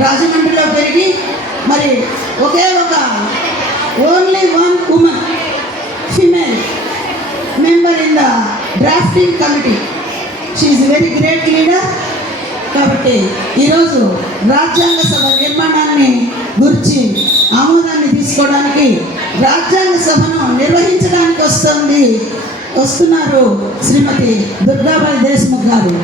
రాజమండ్రిలో పెరిగి మరి ఒకే ఒక only one women female member in the drafting committee. She is very great leader. కాబట్టి ఈరోజు రాజ్యాంగ సభ నిర్మాణాన్ని గురించి ఆమోదాన్ని తీసుకోవడానికి రాజ్యాంగ సభను నిర్వహించడానికి వస్తున్నారు శ్రీమతి దుర్గాబాయి దేశ్ముఖ్ గారు.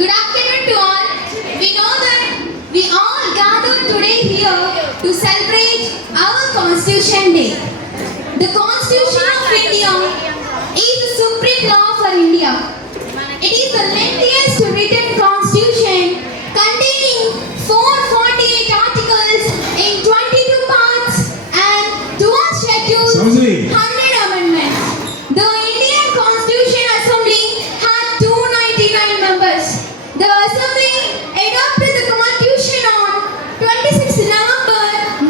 Good afternoon to all. We know that we all gathered today here to celebrate our Constitution Day. The Constitution of India is the supreme law for India. It is the lengthiest written constitution containing 448 articles in 22 parts and 12 schedules, 100 amendments. The Indian Constitution Assembly had 299 members. The Assembly adopted the Constitution on 26 November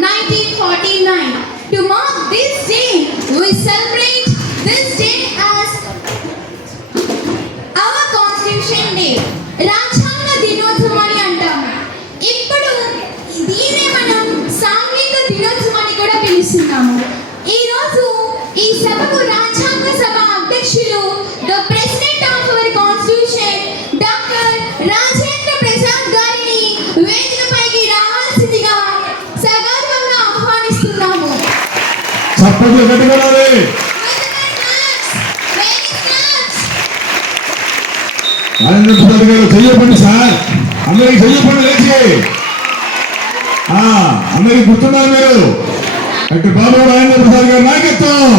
1949. To mark this day, we celebrate this day as our Constitution Day. రాజ్యాంగ దినోత్సవం అని అంటాము. ఇప్పుడు దీన్ని మనం సాంఘిక దినోత్సవం అని కూడా పిలుస్తున్నాము. ఈరోజు ఈ సభకు రాజ్యాంగ సభ అధ్యక్షులు the president of our constitution doctor Rajendra Prasad గారిని వేదికపైకి రావాల్సిందిగా సగర్వంగా ఆహ్వానిస్తున్నాము. చప్పట్లు కట్టుకోవాలి. రాజేంద్ర ప్రసాద్ గారు చెయ్యపండి సార్, అందరికి చెయ్యపండి లేచి. అందరికి గుర్తున్నారు మీరు. డాక్టర్ బాబు రాజేంద్ర ప్రసాద్ గారు నాయకత్వం.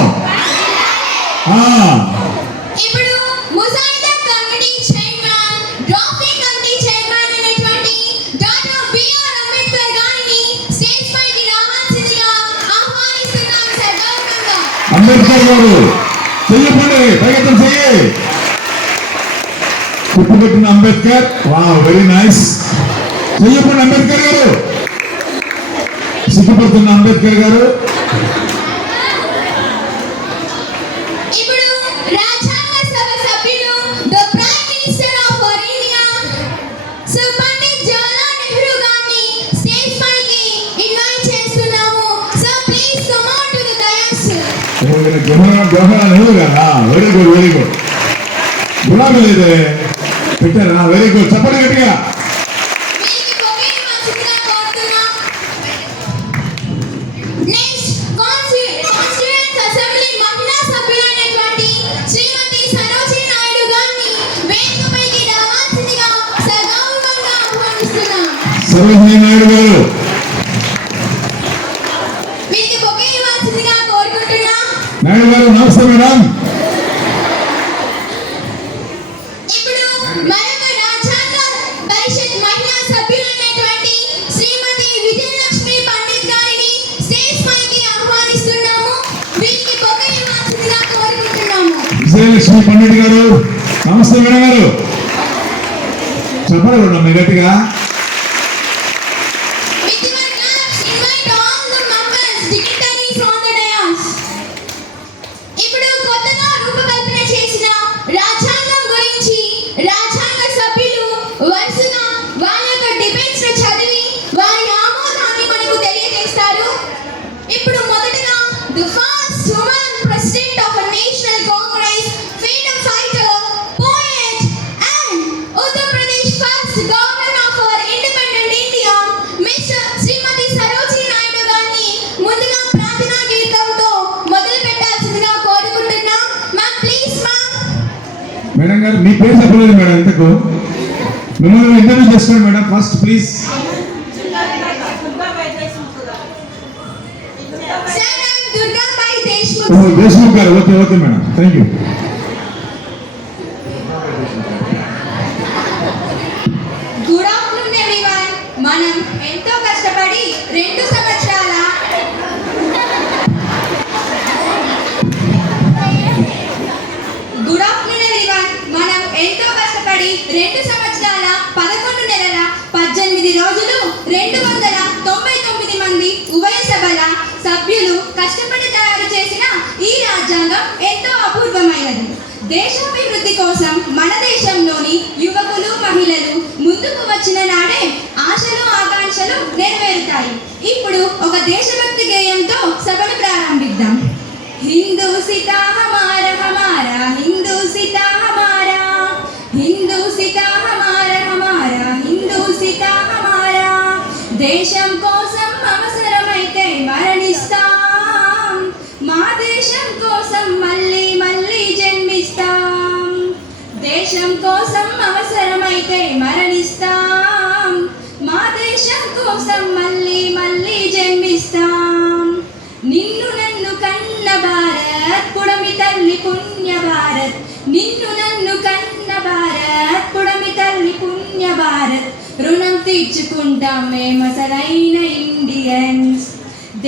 ఇప్పుడు ముసాయిదా committee chairman, drafting committee chairman అయినటువంటి డాక్టర్ బిఆర్ అంబేద్కర్ గారిని స్టేజ్ పైకి రావాల్సిందిగా ఆహ్వానిస్తున్నాను సగర్వంగా. అంబేద్కర్ గారు చెయ్యపండి, ప్రయత్నం చెయ్యి. కుట్టుపెట్టిన అంబేద్కర్, వావ్ వెరీ నైస్. చెయ్యపండి అంబేద్కర్ గారు. సిగ్గుపడుతున్న అంబేద్కర్ గారు. ఇప్పుడు రాజ్యాంగ సభ సభ్యులు the prime minister of India sir Pandit Jawaharlal Nehru గారిని స్టేజ్ పైకి ఇన్వైట్ చేస్తున్నాము. Sir please come on to the dais. Jawaharlal Nehru గారా? Very good, very good. గులాబీ లేదే పెట్టారా? Very good. చెప్పండి గట్టిగా. మీకు బొకే ఇవ్వాల్సిందిగా కోరుతున్నాం. నెక్స్ట్ కాన్స్టిట్యూయెంట్ అసెంబ్లీ మహిళా సభ్యులైనటువంటి శ్రీమతి సరోజిని నాయుడు గారిని వేదికపైకి రావాల్సిందిగా సగౌరవంగా ఆహ్వానిస్తున్నాం. సరోజిని నాయుడు గారు మీకు బొకే ఇవ్వాల్సిందిగా కోరుకుంటున్నాం. నాయుడు గారు నమస్తే మేడం. ఇప్పుడు మరొక రాజ్యాంగ పరిషత్ మహిళా సభ్యులైనటువంటి శ్రీమతి విజయలక్ష్మి పండిత్ గారిని స్టేజ్ పైకి ఆహ్వానిస్తున్నాము. వీరికి బొకే ఇవ్వాల్సిందిగా కోరుకుంటున్నాము. విజయలక్ష్మి పండిట్ గారు నమస్తే మేడం గారు. చెప్పండి మీ గట్టిగా. With your claps, invite all the members, dignitaries on the dais. ఇప్పుడు కొత్తగా రూపకల్పన చేసిన రాజ్యాంగం గురించి రాజ్యాంగ సభ్యులు వరుసగా వాళ్ళ యొక్క డిబేట్స్ చదివి వారి ఆమోదాన్ని మనకు తెలియజేస్తారు. ఇప్పుడు మొదటగా the first women president of national congress, freedom fighter, poet and Uttar Pradesh first governor of our independent India mister Shrimati Sarojini Naidu గారిని ముందుగా ప్రార్థనా గీతంతో మొదలు పెట్టాల్సిందిగా కోరుకుంటున్నాం. Ma'am please ma'am. మేడం గారు మీ పేరు చెప్పలేదు మేడం. ఇంతకు మిమ్మల్ని ఇంటర్వ్యూ చేసుకోండి madam first please. Sir I Durgabai Deshmukh. Deshmukh గారు. Okay okay madam, thank you. Good afternoon everyone. మనం ఎంతో కష్టపడి 2 సంవత్సరాల గుడ్ ఆఫ్టర్నూన్ ఎవ్రీవన్. మనం ఎంతో కష్టపడి 2 సంవత్సరాల 11 నెలల 18 రోజులు 299 మంది ఉభయ సభల సభను ప్రారంభిద్దాం. హిందూ సితా హమారా హమారా, హిందూ సితా హమారా, హిందూ సితా హమారా హమారా, హిందూ సితా హమారా. దేశం కోసం అవసరమైతే మరణిస్తాం, మా దేశం కోసం మళ్ళీ మళ్ళీ జన్మిస్తాం. దేశం కోసం అవసరమైతే మరణిస్తాం, మా దేశం కోసం మళ్ళీ మళ్ళీ జన్మిస్తాం. నిన్ను నన్ను కన్న భారత్ పుడమి తల్లి పుణ్య భారత్, నిన్ను నన్ను కన్న భారత్ పుడమి తల్లి పుణ్య భారత్. రుణం తీర్చుకుంటాం మేమసలైన ఇండియన్స్.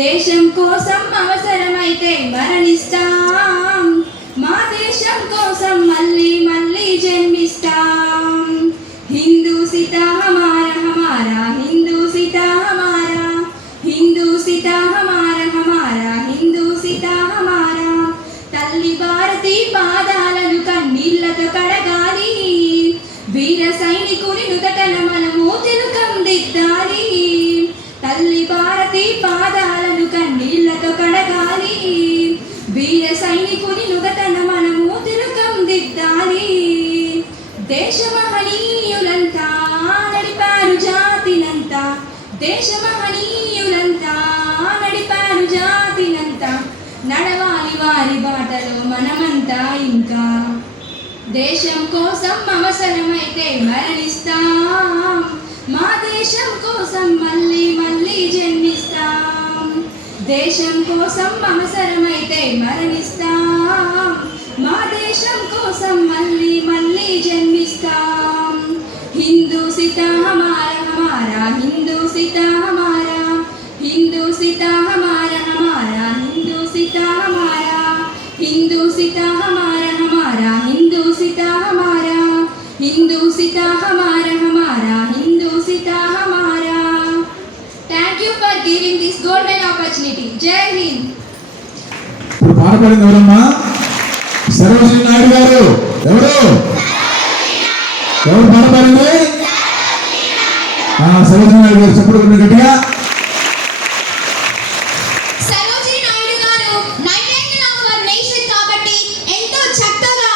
దేశం కోసం అవసరమైతే మరణిస్తాం, మా దేశం కోసం మళ్ళీ మళ్ళీ జన్మిస్తాం. హిందూ సితా హమారా హమారా, హిందూ సితా హమారా, హిందూ సితా హమారా హమారా, హిందూ సితా హమారా. తల్లి భారతి పాదాలను కన్నీళ్లతో కడగాలి, వీర సైనికుని నుదటన మనము తిలకం దిద్దాలి. తల్లి భారతి పాదాలను కన్నీళ్లతో కడగాలి, వీర సైనికుని నుదటన మనము తిలకం దిద్దాలి. దేశ మహనీయులంతా నడిపారు జాతినంతా, దేశ మహనీయులంతా నడిపారు జాతినంతా. నడవాలి వారి బాటలో మనమంతా ఇంకా. దేశం కోసం అవసరమైతే మరణిస్తాం, మా దేశం కోసం మళ్ళీ మళ్ళీ జన్మిస్తాం. దేశం కోసం అవసరమైతే మరణిస్తాం, మా దేశం కోసం మళ్ళీ మళ్ళీ జన్మిస్తాం. హిందూ సితా హమారా హమారా, హిందూ సితా హమారా, హిందూ సితా హమారా హమారా, హిందూ సితా హమారా, హిందూ సితా హమారా హమారా, హిందూ సితా హమారా, హిందూ సితా హమారా హమారా, హిందూ సితా హమారా. Thank you for giving this golden opportunity. Jai Hind. ఇప్పుడు పాట పాడింది ఎవరమ్మా? సరోజినీ నాయుడు గారు. ఎవరు ఎవరు పాట పాడింది? సరోజినీ నాయుడు గారు. చెప్పండి గట్టిగా. సరోజినీ నాయుడు గారు నైటింగేల్ ఆఫ్ అవర్ నేషన్ కాబట్టి ఎంతో చక్కగా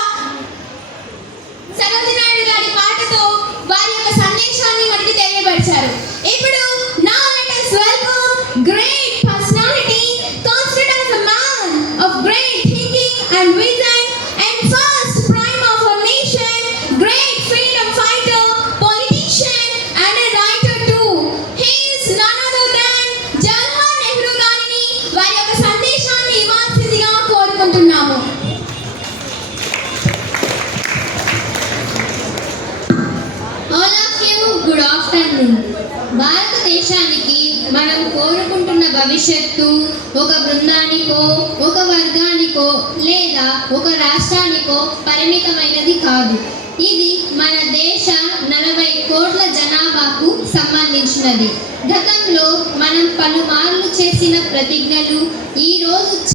సరోజినీ నాయుడు గారి పాటతో వారి యొక్క సందేశాన్ని మనకి తెలియపరిచారు. ఇప్పుడు now let us welcome great personality considered as a man of great thinking and vision and first prime of our nation, great freedom fighter, politician and a writer too. He is none other than Jawahar Nehru గారిని వారి యొక్క సందేశాన్ని ఇవ్వాల్సిందిగా కోరుకుంటున్నాము. All of you, good afternoon. భారతదేశానికి మనం కోరుకుంటున్న భవిష్యత్తు ఒక బృందానికో ఒక వర్గానికో లేదా ఒక రాష్ట్రానికో పరిమితమైనది కాదు. ఇది మన దేశ 40 కోట్ల జనాభాకు సంబంధించినది. గతంలో మనం పలుమార్లు చేసిన ప్రతిజ్ఞలు ఈ రోజు